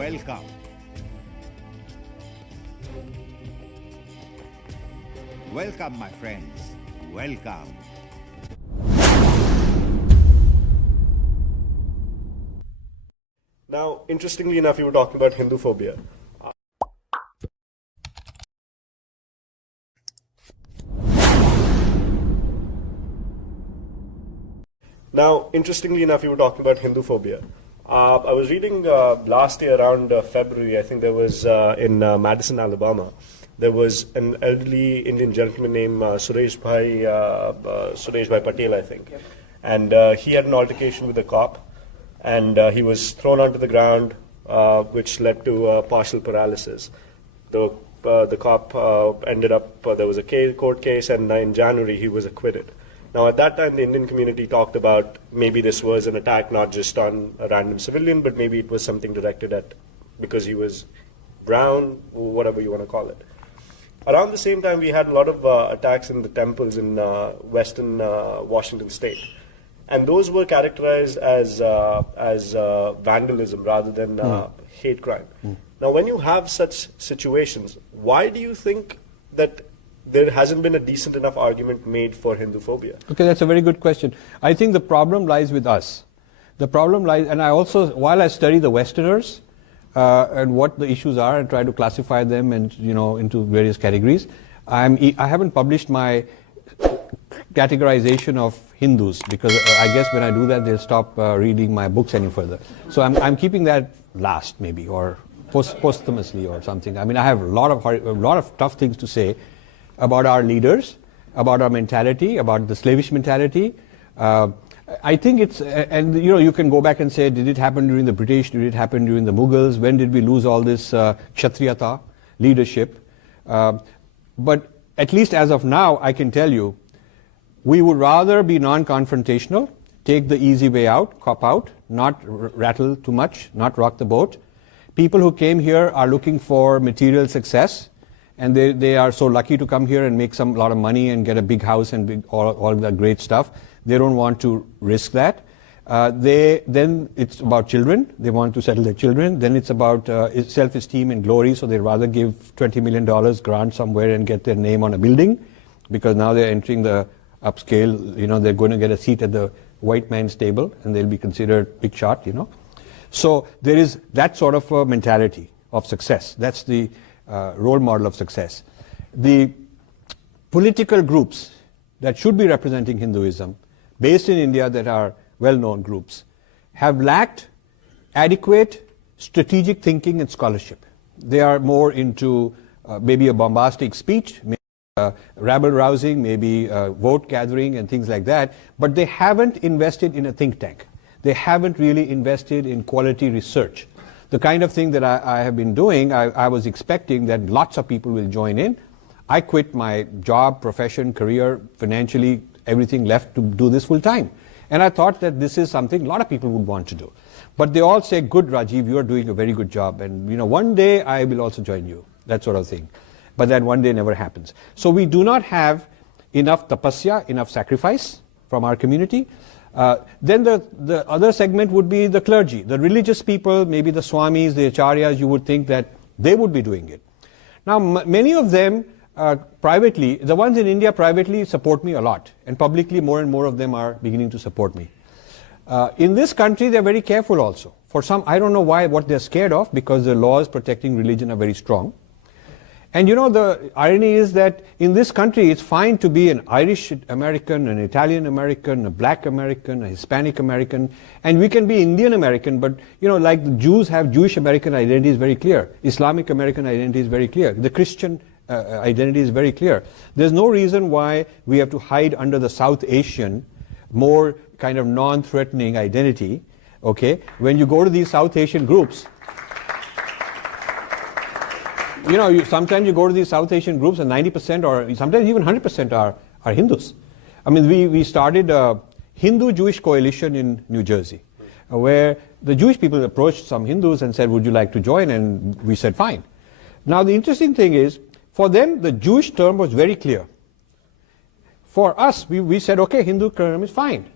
Welcome. Welcome, my friends. Welcome. Now, interestingly enough, you were talking about Hinduphobia. I was reading last year around February, I think there was in Madison, Alabama, there was an elderly Indian gentleman named Suresh Bhai Patel, I think. Yep. And he had an altercation with a cop, and he was thrown onto the ground, which led to partial paralysis. The cop ended up, there was a court case, and in January he was acquitted. Now, at that time, the Indian community talked about maybe this was an attack not just on a random civilian, but maybe it was something directed at, because he was brown, or whatever you want to call it. Around the same time, we had a lot of attacks in the temples in western Washington state. And those were characterized as vandalism rather than hate crime. Now, when you have such situations, why do you think that there hasn't been a decent enough argument made for Hinduphobia? Okay, that's a very good question. I think the problem lies with us. The problem lies, and I also, while I study the Westerners and what the issues are and try to classify them and into various categories, I haven't published my categorization of Hindus, because I guess when I do that they'll stop reading my books any further. So I'm keeping that last, maybe, or posthumously or something. I mean, I have a lot of tough things to say about our leaders, about our mentality, about the slavish mentality. I think it's, and you can go back and say, did it happen during the British? Did it happen during the Mughals? When did we lose all this Kshatriyata leadership? But at least as of now, I can tell you, we would rather be non-confrontational, take the easy way out, cop out, not rattle too much, not rock the boat. People who came here are looking for material success, and they are so lucky to come here and make a lot of money and get a big house and all that great stuff. They don't want to risk that. Then it's about children. They want to settle their children. Then it's about self-esteem and glory, so they'd rather give $20 million grant somewhere and get their name on a building, because now they're entering the upscale, they're going to get a seat at the white man's table and they'll be considered big shot, So there is that sort of a mentality of success. That's the role model of success. The political groups that should be representing Hinduism, based in India, that are well-known groups, have lacked adequate strategic thinking and scholarship. They are more into maybe a bombastic speech, rabble-rousing, maybe vote gathering and things like that, but they haven't invested in a think tank. They haven't really invested in quality research. The kind of thing that I have been doing, I was expecting that lots of people will join in. I quit my job, profession, career, financially, everything, left to do this full time. And I thought that this is something a lot of people would want to do. But they all say, good, Rajiv, you are doing a very good job, and one day I will also join you, that sort of thing. But that one day never happens. So we do not have enough tapasya, enough sacrifice from our community. Then the other segment would be the clergy, the religious people, maybe the swamis, the acharyas. You would think that they would be doing it. Now, many of them privately, the ones in India privately support me a lot, and publicly more and more of them are beginning to support me. In this country, they're very careful also. For some, I don't know what they're scared of, because the laws protecting religion are very strong. And the irony is that in this country, it's fine to be an Irish American, an Italian American, a black American, a Hispanic American, and we can be Indian American, but like the Jews have Jewish American identity is very clear. Islamic American identity is very clear. The Christian identity is very clear. There's no reason why we have to hide under the South Asian, more kind of non-threatening identity, okay? When you go to these South Asian groups, sometimes you go to these South Asian groups and 90% or sometimes even 100% are Hindus. I mean, we started a Hindu-Jewish coalition in New Jersey, where the Jewish people approached some Hindus and said, would you like to join? And we said, fine. Now, the interesting thing is, for them, the Jewish term was very clear. For us, we said, okay, Hindu term is fine.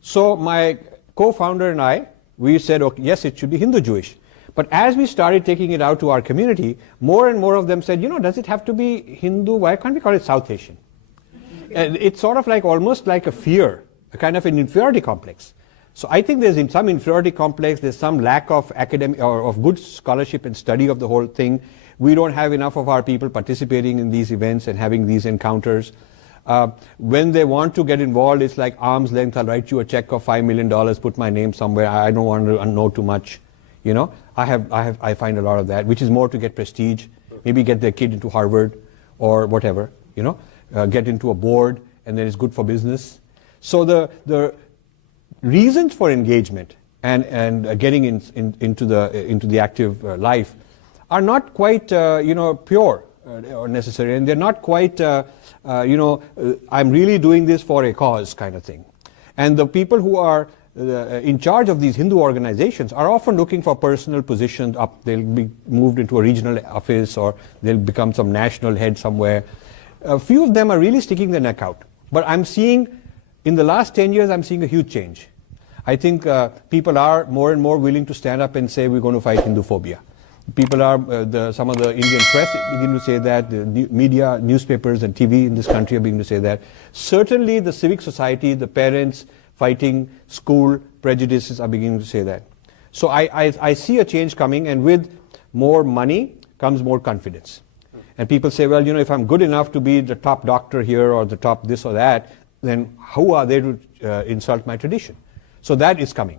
So my co-founder and I, we said, okay, yes, it should be Hindu-Jewish. But as we started taking it out to our community, more and more of them said, does it have to be Hindu? Why can't we call it South Asian? And it's sort of like almost like a fear, a kind of an inferiority complex. So I think there's some inferiority complex, there's some lack of academic or of good scholarship and study of the whole thing. We don't have enough of our people participating in these events and having these encounters. When they want to get involved, it's like arm's length. I'll write you a check of $5 million, put my name somewhere. I don't want to know too much. I find a lot of that, which is more to get prestige, maybe get their kid into Harvard or whatever, get into a board, and then it's good for business. So the reasons for engagement and getting into the active life are not quite pure or necessary, and they're not quite I'm really doing this for a cause kind of thing. And the people who are in charge of these Hindu organizations are often looking for personal positions up. They'll be moved into a regional office, or they'll become some national head somewhere. A few of them are really sticking their neck out. But I'm seeing, in the last 10 years, I'm seeing a huge change. I think people are more and more willing to stand up and say, we're going to fight Hinduphobia. People are, some of the Indian press begin to say that, the media, newspapers and TV in this country are beginning to say that. Certainly the civic society, the parents fighting school prejudices are beginning to say that. So I see a change coming, and with more money comes more confidence. And people say, well, if I'm good enough to be the top doctor here or the top this or that, then who are they to insult my tradition? So that is coming.